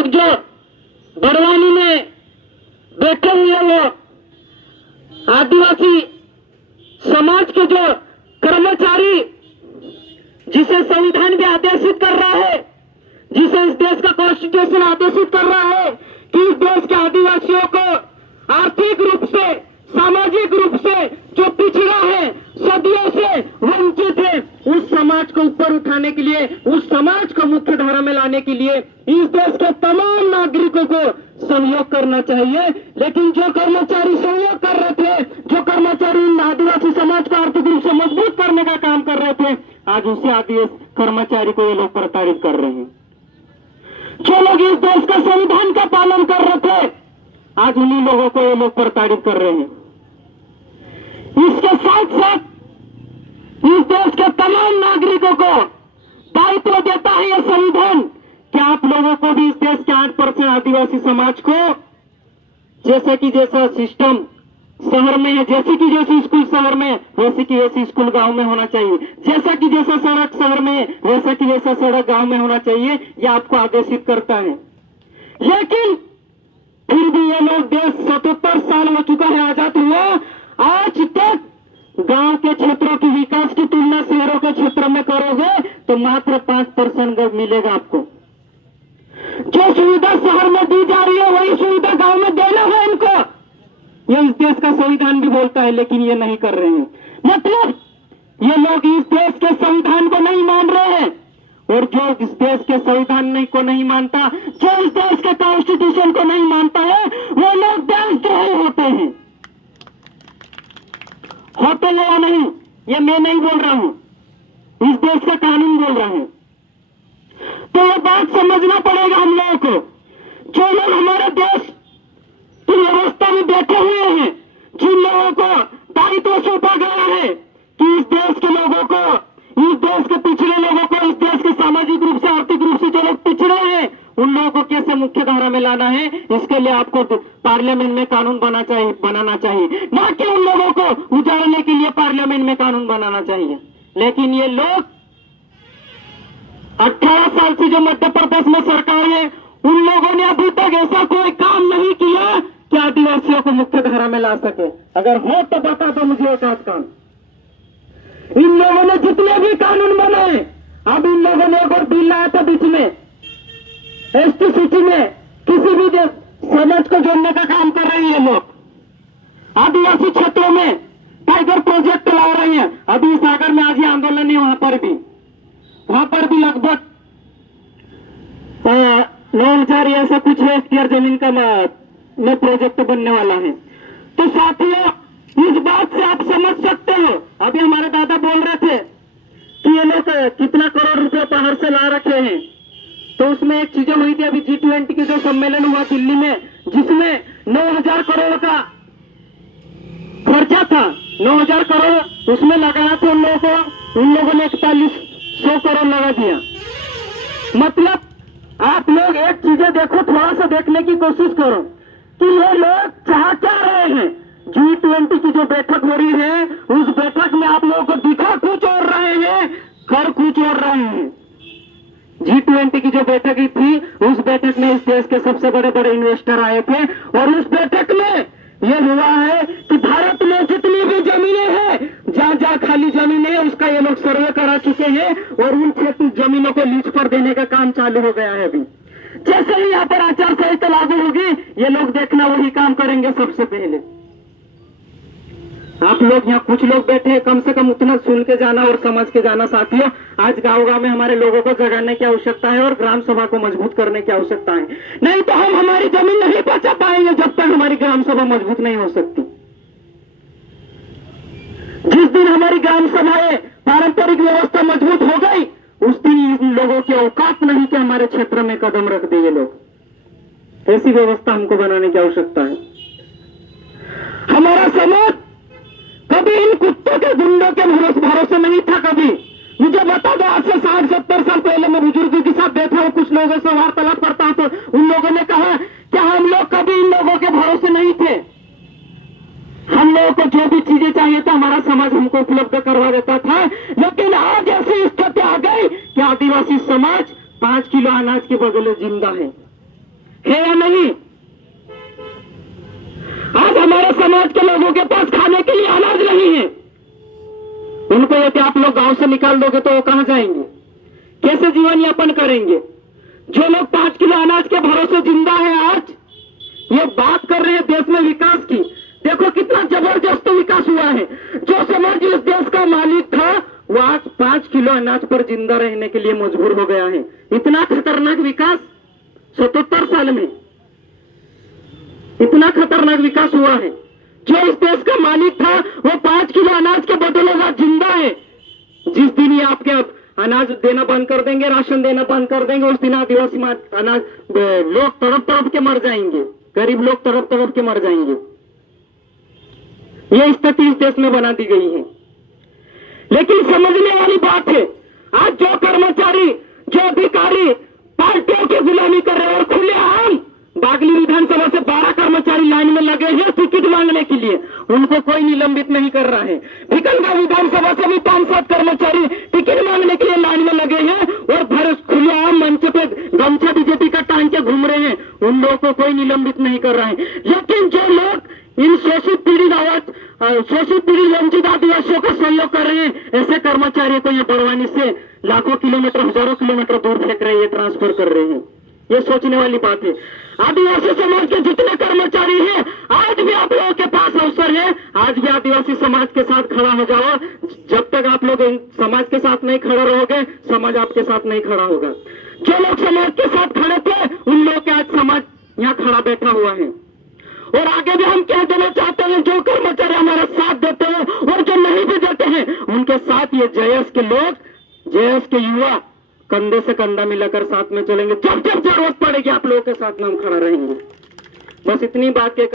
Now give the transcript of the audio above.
लोग जो बड़वानी में बैठे हुए वो आदिवासी समाज के जो कर्मचारी, जिसे संविधान भी आदेशित कर रहा है, जिसे इस देश का कॉन्स्टिट्यूशन आदेशित कर रहा है कि इस देश के आदिवासियों को आर्थिक रूप से, सामाजिक रूप से जो पिछड़ा है, सदियों से वंचित है, उस समाज को ऊपर उठाने के लिए, उस समाज को मुख्य धारा में लाने के लिए इस देश के तमाम नागरिकों को सहयोग करना चाहिए। लेकिन जो कर्मचारी सहयोग कर रहे थे, जो कर्मचारी आदिवासी समाज को आर्थिक रूप से मजबूत करने का काम कर रहे थे, आज उसी आदिवासी कर्मचारी को ये लोग प्रताड़ित कर रहे हैं। जो लोग इस देश का संविधान का पालन कर रहे थे, आज उन्हीं लोगों को ये लोग प्रताड़ित कर रहे हैं। इसके साथ साथ इस देश के तमाम नागरिकों को दायित्व देता है यह संविधान कि आप लोगों को भी इस देश के 8% आदिवासी समाज को जैसा सिस्टम शहर में है, जैसी स्कूल शहर में, वैसी की वैसी स्कूल गांव में होना चाहिए, जैसा सड़क शहर में, वैसा सड़क गांव में होना चाहिए, यह आपको आदेशित करता है। लेकिन फिर भी ये लोग, देश 77 साल हो चुका है आजाद हुआ, आज तक गांव के क्षेत्रों की विकास की तुलना शहरों के क्षेत्र में करोगे तो मात्र 5% मिलेगा आपको। जो सुविधा शहर में दी जा रही है वही सुविधा गांव में देना है इनको। ये इस देश का संविधान भी बोलता है, लेकिन ये नहीं कर रहे हैं। मतलब ये लोग इस देश के संविधान को नहीं मान रहे हैं, और जो इस देश के संविधान को नहीं मानता, जो इस देश के कॉन्स्टिट्यूशन को नहीं मानता है, वो लोग देशद्रोही होते हैं। होते हैं या नहीं, ये मैं नहीं बोल रहा हूं, इस देश के कानून बोल रहे हैं। तो ये बात समझना पड़ेगा हम लोगों को। जो लोग हमारे देश की व्यवस्था में बैठे हुए हैं, जिन लोगों को दायित्व सौंपा गया है कि इस देश के लोगों को, इस देश के पिछड़े लोगों को, इस देश के सामाजिक रूप से, आर्थिक रूप से जो लोग पिछड़े हैं, उन लोगों को कैसे मुख्य धारा में लाना है, इसके लिए आपको पार्लियामेंट में कानून बनाना चाहिए, ना कि उन लोगों को उजाड़ने के लिए पार्लियामेंट में कानून बनाना चाहिए। लेकिन ये लोग 18 साल से जो मध्य प्रदेश में सरकार है, उन लोगों ने अभी तक ऐसा कोई काम नहीं किया कि आदिवासियों को मुख्य धारा में ला सके। अगर हो तो बता दो मुझे एक आध काम। इन लोगों ने जितने भी कानून बनाए, अब इन लोगों ने एक और बिल लाया था बीच में, एसटी सूची में किसी भी समाज को जोड़ने का काम कर रहे हैं लोग। आदिवासी क्षेत्रों में टाइगर प्रोजेक्ट ला रहे हैं। अभी सागर में आज ही आंदोलन है, वहां पर भी लगभग 9,000 ऐसा कुछ हेक्टेयर जमीन का में प्रोजेक्ट बनने वाला है। तो साथियों, इस बात से आप समझ सकते हो, अभी हमारे दादा बोल रहे थे कि ये लोग कितना करोड़ रुपए बाहर से ला रखे हैं। तो उसमें एक चीजें हुई थी, अभी G20 की जो सम्मेलन हुआ दिल्ली में, जिसमें 9,000 करोड़ का खर्चा था, 9,000 करोड़ उसमें लगाया था उन लोगों ने 4100 करोड़ लगा दिया। मतलब आप लोग एक चीजें देखो, थोड़ा सा देखने की कोशिश करो कि ये लोग चाह क्या रहे हैं। G20 की जो बैठक हो रही है, उस बैठक में आप लोगों को दिखा कुछ और रहे हैं, कर कुछ और रहे हैं। G20 की जो बैठक थी, उस बैठक में इस देश के सबसे बड़े बड़े इन्वेस्टर आए थे, और उस बैठक में यह हुआ है कि भारत में जितनी भी जमीनें हैं, जहां खाली जमीनें हैं, उसका ये लोग सर्वे करा चुके हैं, और उन जमीनों को लीज पर देने का काम चालू हो गया है। अभी जैसे ही यहाँ पर आचार संहिता लागू होगी, ये लोग देखना वही काम करेंगे सबसे पहले। आप लोग यहाँ कुछ लोग बैठे हैं, कम से कम उतना सुन के जाना और समझ के जाना। साथियों, आज गांव-गांव में हमारे लोगों को जगाने की आवश्यकता है और ग्राम सभा को मजबूत करने की आवश्यकता है। नहीं तो हम हमारी जमीन नहीं बचा पाएंगे जब तक हमारी ग्राम सभा मजबूत नहीं हो सकती। जिस दिन हमारी ग्राम सभाएं, पारंपरिक व्यवस्था मजबूत हो गई, उस दिन इन लोगों की औकात नहीं कि हमारे क्षेत्र में कदम रख दे ये लोग। ऐसी व्यवस्था हमको बनाने की आवश्यकता है। हमारा समाज कभी इन कुत्तों के गुंडों के भरोसे नहीं था। कभी मुझे बता दो, आज से 60-70 साल पहले मैं बुजुर्गों के साथ बैठा हूं, कुछ लोगों से वार्तालाप करता हूं, तो उन लोगों ने कहा कि हम लोग कभी इन लोगों के भरोसे नहीं थे। हम लोगों को जो भी चीजें चाहिए था, हमारा समाज हमको उपलब्ध करवा देता था। लेकिन आज ऐसी स्थिति आ गई कि आदिवासी समाज 5 किलो अनाज के बदले जिंदा है। है या नहीं? आज हमारे समाज के लोगों के पास खाने के लिए अनाज नहीं है। उनको यदि आप लोग गांव से निकाल दोगे तो वो कहां जाएंगे? कैसे जीवन यापन करेंगे? जो लोग 5 किलो अनाज के भरोसे जिंदा है, आज ये बात कर रहे हैं देश में विकास की। देखो कितना जबरदस्त विकास हुआ है। जो समाज इस देश का मालिक था वो आज 5 किलो अनाज पर जिंदा रहने के लिए मजबूर हो गया है। इतना खतरनाक विकास 77 साल में, इतना खतरनाक विकास हुआ है। जो इस देश का मालिक था वो 5 किलो अनाज के बदले आज जिंदा है। जिस दिन ये आपके अनाज देना बंद कर देंगे, राशन देना बंद कर देंगे, उस दिन आदिवासी अनाज लोग तड़प तड़प के मर जाएंगे, गरीब लोग तड़प तड़प के मर जाएंगे। ये स्थिति इस देश में बना दी गई है। लेकिन समझने वाली बात है, आज जो कर्मचारी, जो अधिकारी पार्टियों की गुलामी कर रहे हैं और खुलेआम बागली विधानसभा से 12 कर्मचारी लाइन में लगे हैं टिकट मांगने के लिए, उनको कोई निलंबित नहीं कर रहा है। भिकनगांव विधानसभा से भी 5-7 कर्मचारी टिकट मांगने के लिए लाइन में लगे हैं और भर खुलेआम मंच पे गमछा बीजेपी का टांग के घूम रहे हैं, उन लोगों को कोई निलंबित नहीं कर रहा है। लेकिन जो लोग इन शोषित पीड़ित वंचित आदिवासियों का सहयोग कर रहे हैं, ऐसे कर्मचारियों को ये बड़वानी से लाखों किलोमीटर, हजारों किलोमीटर दूर फेंक रहे हैं, ट्रांसफर कर रहे हैं। ये सोचने वाली बात है। आदिवासी समाज के जितने कर्मचारी हैं, आज भी आप लोगों के पास अवसर है, आज भी आदिवासी समाज के साथ खड़ा हो जाओ। जब तक आप लोग समाज के साथ नहीं खड़ा रहोगे, समाज आपके साथ नहीं खड़ा होगा। जो लोग समाज के साथ खड़े थे, उन लोगों के आज समाज यहाँ खड़ा बैठा हुआ है। और आगे भी हम कह देना चाहते हैं, जो कर्मचारी हमारा साथ देते हैं और जो नहीं भी देते हैं, उनके साथ ये जेएस के लोग, जेएस के युवा कंधे से कंधा मिलाकर साथ में चलेंगे। जब जब जरूरत पड़ेगी आप लोगों के साथ में हम खड़ा रहेंगे। बस इतनी बात के